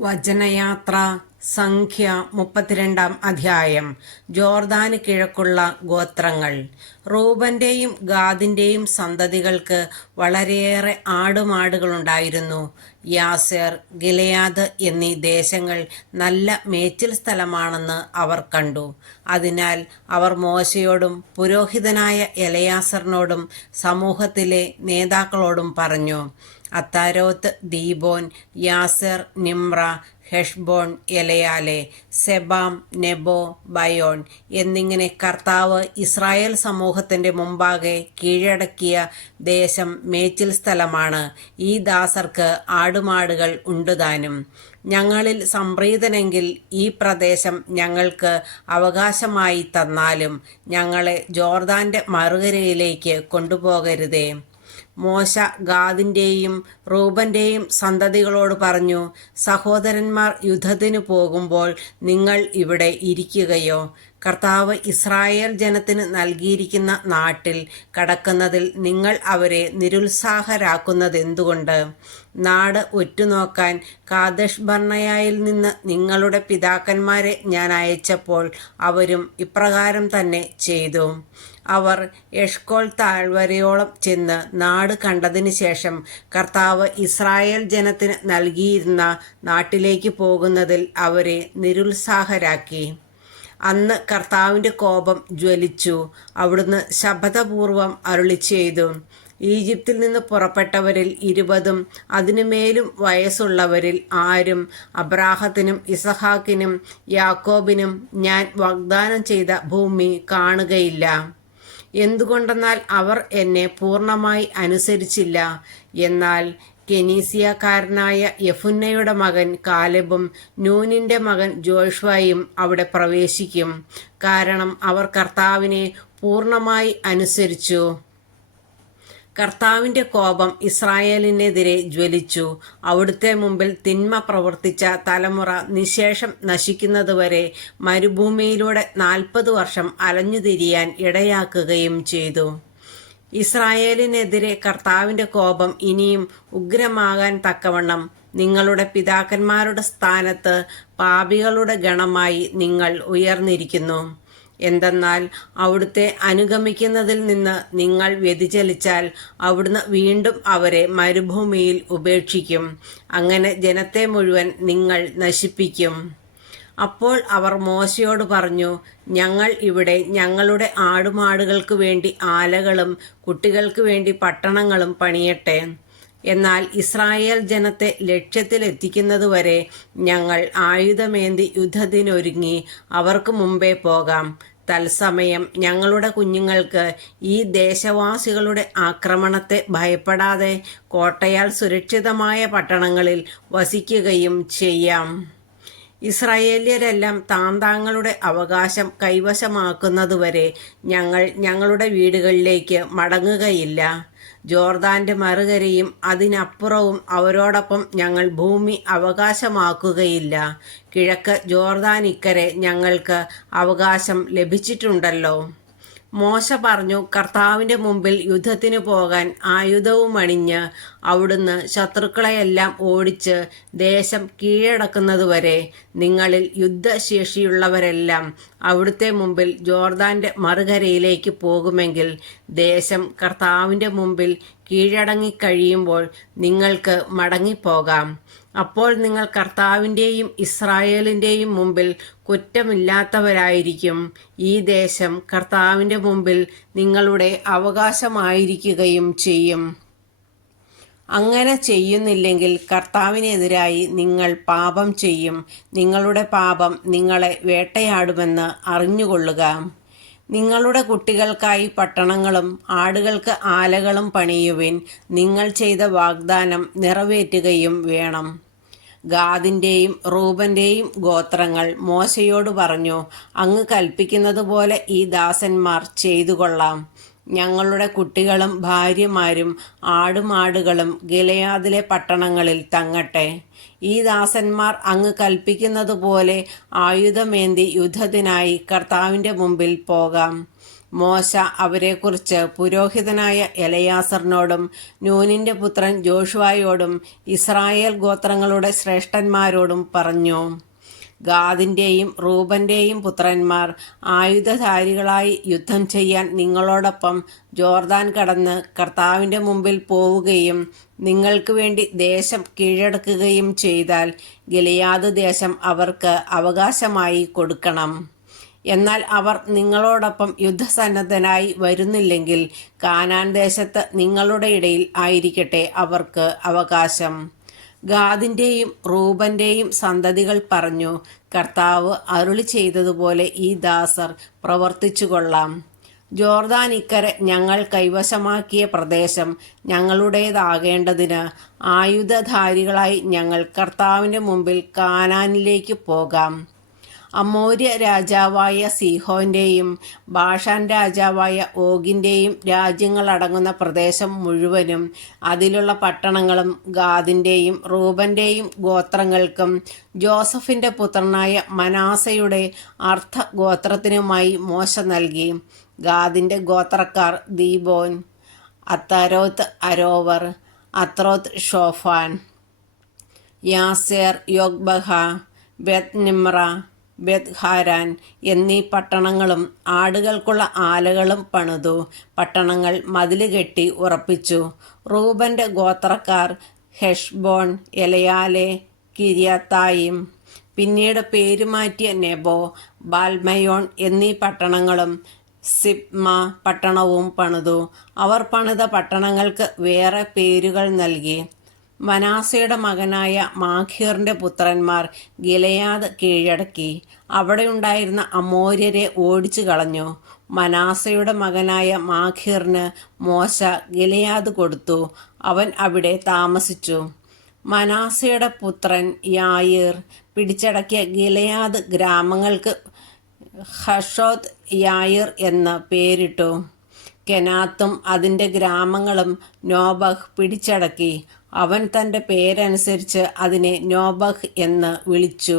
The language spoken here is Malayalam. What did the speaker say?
വചനയാത്ര സംഖ്യ 32 അധ്യായം. ജോർദാന് കിഴക്കുള്ള ഗോത്രങ്ങൾ. റൂബന്റെയും ഗാദിന്റെയും സന്തതികൾക്ക് വളരെയേറെ ആടുമാടുകളുണ്ടായിരുന്നു. യാസേർ, ഗിലെയാദ് എന്നീ ദേശങ്ങൾ നല്ല മേച്ചിൽ സ്ഥലമാണെന്ന് അവർ കണ്ടു. അതിനാൽ അവർ മോശയോടും പുരോഹിതനായ എലയാസറിനോടും സമൂഹത്തിലെ നേതാക്കളോടും പറഞ്ഞു, അത്താരോത്ത്, Dibon, Jazer, Nimrah, Heshbon, എലയാലെ, സെബാം, Nebo, Bayern എന്നിങ്ങനെ കർത്താവ് ഇസ്രായേൽ സമൂഹത്തിൻ്റെ മുമ്പാകെ കീഴടക്കിയ ദേശം മേച്ചിൽ സ്ഥലമാണ്. ഈ ദാസർക്ക് ആടുമാടുകൾ ഉണ്ടുതാനും. ഞങ്ങളിൽ സംപ്രീതനെങ്കിൽ ഈ പ്രദേശം ഞങ്ങൾക്ക് അവകാശമായി തന്നാലും ഞങ്ങളെ ജോർദാൻ്റെ മറുകരയിലേക്ക് കൊണ്ടുപോകരുതേ. മോശ ഗാദിന്റെയും റൂബന്റെയും സന്തതികളോട് പറഞ്ഞു, സഹോദരന്മാർ യുദ്ധത്തിന് പോകുമ്പോൾ നിങ്ങൾ ഇവിടെ ഇരിക്കുകയോ? കർത്താവ് ഇസ്രായേൽ ജനത്തിന് നൽകിയിരിക്കുന്ന നാട്ടിൽ കടക്കുന്നതിൽ നിങ്ങൾ അവരെ നിരുത്സാഹരാക്കുന്നതെന്തുകൊണ്ട്? നാട് ഒറ്റുനോക്കാൻ കാദേശ് ബർണയായിൽ നിന്ന് നിങ്ങളുടെ പിതാക്കന്മാരെ ഞാൻ അയച്ചപ്പോൾ അവരും ഇപ്രകാരം തന്നെ ചെയ്തു. അവർ എഷ്കോൾ താഴ്വരയോളം ചെന്ന് നാട് കണ്ടതിന് ശേഷം കർത്താവ് ഇസ്രായേൽ ജനത്തിന് നൽകിയിരുന്ന നാട്ടിലേക്ക് പോകുന്നതിൽ അവരെ നിരുത്സാഹരാക്കി. അന്ന് കർത്താവിൻ്റെ കോപം ജ്വലിച്ചു. അവിടുന്ന് ശപഥപൂർവം അരുളിച്ചെയ്തു, ഈജിപ്തിൽ നിന്ന് പുറപ്പെട്ടവരിൽ 20 അതിനുമേലും വയസ്സുള്ളവരിൽ ആരും അബ്രാഹത്തിനും ഇസഹാക്കിനും യാക്കോബിനും ഞാൻ വാഗ്ദാനം ചെയ്ത ഭൂമി കാണുകയില്ല. എന്തുകൊണ്ടെന്നാൽ അവർ എന്നെ പൂർണ്ണമായി അനുസരിച്ചില്ല. എന്നാൽ കെനീസിയക്കാരനായ യെഫുന്നയുടെ മകൻ കാലെബും നൂനിൻ്റെ മകൻ ജോഷ്വായും അവിടെ പ്രവേശിക്കും. കാരണം അവർ കർത്താവിനെ പൂർണ്ണമായി അനുസരിച്ചു. കർത്താവിൻ്റെ കോപം ഇസ്രായേലിനെതിരെ ജ്വലിച്ചു. അവിടുത്തെ മുമ്പിൽ തിന്മ പ്രവർത്തിച്ച തലമുറ നിശേഷം നശിക്കുന്നതുവരെ മരുഭൂമിയിലൂടെ 40 വർഷം അലഞ്ഞുതിരിയാൻ ഇടയാക്കുകയും ചെയ്തു. ഇസ്രായേലിനെതിരെ കർത്താവിൻ്റെ കോപം ഇനിയും ഉഗ്രമാകാൻ തക്കവണ്ണം നിങ്ങളുടെ പിതാക്കന്മാരുടെ സ്ഥാനത്ത് പാപികളുടെ ഗണമായി നിങ്ങൾ ഉയർന്നിരിക്കുന്നു. എന്തെന്നാൽ അവിടുത്തെ അനുഗമിക്കുന്നതിൽ നിന്ന് നിങ്ങൾ വ്യതിചലിച്ചാൽ അവിടുന്ന് വീണ്ടും അവരെ മരുഭൂമിയിൽ ഉപേക്ഷിക്കും. അങ്ങനെ ജനത്തെ മുഴുവൻ നിങ്ങൾ നശിപ്പിക്കും. അപ്പോൾ അവർ മോശയോട് പറഞ്ഞു, ഞങ്ങൾ ഇവിടെ ഞങ്ങളുടെ ആടുമാടുകൾക്ക് വേണ്ടി ആലകളും കുട്ടികൾക്ക് വേണ്ടി പട്ടണങ്ങളും പണിയട്ടെ. എന്നാൽ ഇസ്രായേൽ ജനത്തെ ലക്ഷ്യത്തിലെത്തിക്കുന്നതുവരെ ഞങ്ങൾ ആയുധമേന്തി യുദ്ധത്തിനൊരുങ്ങി അവർക്ക് മുമ്പേ പോകാം. തത്സമയം ഞങ്ങളുടെ കുഞ്ഞുങ്ങൾക്ക് ഈ ദേശവാസികളുടെ ആക്രമണത്തെ ഭയപ്പെടാതെ കോട്ടയാൽ സുരക്ഷിതമായ പട്ടണങ്ങളിൽ വസിക്കുകയും ചെയ്യാം. ഇസ്രായേല്യരെല്ലാം താങ്ങളുടെ അവകാശം കൈവശമാക്കുന്നതുവരെ ഞങ്ങൾ ഞങ്ങളുടെ വീടുകളിലേക്ക് മടങ്ങുകയില്ല. ജോർദാൻ്റെ മറുകരയും അതിനപ്പുറവും അവരോടൊപ്പം ഞങ്ങൾ ഭൂമി അവകാശമാക്കുകയില്ല. കിഴക്ക് ജോർദാനിക്കരെ ഞങ്ങൾക്ക് അവകാശം ലഭിച്ചിട്ടുണ്ടല്ലോ. മോശ പറഞ്ഞു, കർത്താവിൻ്റെ മുമ്പിൽ യുദ്ധത്തിന് പോകാൻ ആയുധവും അണിഞ്ഞ് അവിടുന്ന് ശത്രുക്കളെയെല്ലാം ഓടിച്ച് ദേശം കീഴടക്കുന്നതുവരെ നിങ്ങളിൽ യുദ്ധശേഷിയുള്ളവരെല്ലാം അവിടുത്തെ മുമ്പിൽ ജോർദാൻ്റെ മറുകരയിലേക്ക് പോകുമെങ്കിൽ ദേശം കർത്താവിൻ്റെ മുമ്പിൽ കീഴടങ്ങിക്കഴിയുമ്പോൾ നിങ്ങൾക്ക് മടങ്ങിപ്പോകാം. അപ്പോൾ നിങ്ങൾ കർത്താവിൻ്റെയും ഇസ്രായേലിൻ്റെയും മുമ്പിൽ കുറ്റമില്ലാത്തവരായിരിക്കും. ഈ ദേശം കർത്താവിൻ്റെ മുമ്പിൽ നിങ്ങളുടെ അവകാശമായിരിക്കുകയും ചെയ്യും. അങ്ങനെ ചെയ്യുന്നില്ലെങ്കിൽ കർത്താവിനെതിരായി നിങ്ങൾ പാപം ചെയ്യും. നിങ്ങളുടെ പാപം നിങ്ങളെ വേട്ടയാടുമെന്ന് അറിഞ്ഞുകൊള്ളുക. നിങ്ങളുടെ കുട്ടികൾക്കായി പട്ടണങ്ങളും ആടുകൾക്ക് ആലകളും പണിയുവിൻ. നിങ്ങൾ ചെയ്ത വാഗ്ദാനം നിറവേറ്റുകയും വേണം. ഗാദിൻ്റെയും റൂബൻ്റെയും ഗോത്രങ്ങൾ മോശയോട് പറഞ്ഞു, അങ്ങ് കൽപ്പിക്കുന്നതുപോലെ ഈ ദാസന്മാർ ചെയ്തുകൊള്ളാം. ഞങ്ങളുടെ കുട്ടികളും ഭാര്യമാരും ആടുമാടുകളും ഗിലെയാദിലെ പട്ടണങ്ങളിൽ തങ്ങട്ടെ. ഈ ദാസന്മാർ അങ്ങ് കൽപ്പിക്കുന്നതുപോലെ ആയുധമേന്തി യുദ്ധത്തിനായി കർത്താവിൻ്റെ മുമ്പിൽ പോകാം. മോശ അവരെക്കുറിച്ച് പുരോഹിതനായ എലയാസറിനോടും നൂനിന്റെ പുത്രൻ ജോഷുവായോടും ഇസ്രായേൽ ഗോത്രങ്ങളുടെ ശ്രേഷ്ഠന്മാരോടും പറഞ്ഞു. ഗാദിന്റെയും റൂബന്റെയും പുത്രന്മാർ ആയുധധാരികളായി യുദ്ധം ചെയ്യാൻ നിങ്ങളോടൊപ്പം ജോർദാൻ കടന്ന് കർത്താവിന്റെ മുമ്പിൽ പോവുകയും നിങ്ങൾക്ക് വേണ്ടി ദേശം കീഴടക്കുകയും ചെയ്താൽ ഗിലെയാദ് ദേശം അവർക്ക് അവകാശമായി കൊടുക്കണം. എന്നാൽ അവർ നിങ്ങളോടൊപ്പം യുദ്ധസന്നദ്ധനായി വരുന്നില്ലെങ്കിൽ കാനാൻ ദേശത്ത് നിങ്ങളുടെ ഇടയിൽ ആയിരിക്കട്ടെ അവർക്ക് അവകാശം. ഗാദിന്റെയും റൂബന്റെയും സന്തതികൾ പറഞ്ഞു, കർത്താവ് അരുളി ചെയ്തതുപോലെ ഈ ദാസർ പ്രവർത്തിച്ചു കൊള്ളാം. ജോർദാൻ ഇക്കരെ ഞങ്ങൾ കൈവശമാക്കിയ പ്രദേശം ഞങ്ങളുടേതാകേണ്ടതിന് ആയുധധാരികളായി ഞങ്ങൾ കർത്താവിന്റെ മുമ്പിൽ കാനാനിലേക്ക് പോകാം. അമോര്യ രാജാവായ സീഹോന്റെയും ബാഷാൻ രാജാവായ ഓഗിന്റെയും രാജ്യങ്ങളടങ്ങുന്ന പ്രദേശം മുഴുവനും അതിലുള്ള പട്ടണങ്ങളും ഗാദിന്റെയും റൂബന്റെയും ഗോത്രങ്ങൾക്കും ജോസഫിന്റെ പുത്രനായ മനാസയുടെ അർത്ഥഗോത്രത്തിനുമായി മോശ നൽകി. ഗാദിന്റെ ഗോത്രക്കാർ Dibon, അത്താരോത്ത് അരോവർ, അത്രോത്ത് ഷോഫാൻ, Jazer, യോഗ്ബഹ, Beth Nimrah, Beth Haran എന്നീ പട്ടണങ്ങളും ആടുകൾക്കുള്ള ആലകളും പണിതു. പട്ടണങ്ങൾ മതില് കെട്ടി ഉറപ്പിച്ചു. റൂബന്റെ ഗോത്രക്കാർ ഹെഷ്ബോൺ, എലയാലെ, കിര്യത്തായിം, പിന്നീട് പേരുമാറ്റിയ നെബോ, ബാൽമയോൺ എന്നീ പട്ടണങ്ങളും സിബ്മ പട്ടണവും പണിതു. അവർ പണിത പട്ടണങ്ങൾക്ക് വേറെ പേരുകൾ നൽകി. മനാസയുടെ മകനായ മാഖീറിന്റെ പുത്രന്മാർ ഗിലെയാദ് കീഴടക്കി. അവിടെയുണ്ടായിരുന്ന അമോര്യരെ ഓടിച്ചു കളഞ്ഞു. മനാസയുടെ മകനായ മാഖീറിന് മോശ ഗിലെയാദ് കൊടുത്തു. അവൻ അവിടെ താമസിച്ചു. മനാസയുടെ പുത്രൻ യായീർ പിടിച്ചടക്കിയ ഗിലെയാദ് ഗ്രാമങ്ങൾക്ക് ഹഷോത്ത് യായീർ എന്ന് പേരിട്ടു. കെനാത്തും അതിൻ്റെ ഗ്രാമങ്ങളും നോബഹ് പിടിച്ചടക്കി. അവൻ തൻ്റെ പേരനുസരിച്ച് അതിനെ നോബഹ് എന്ന് വിളിച്ചു.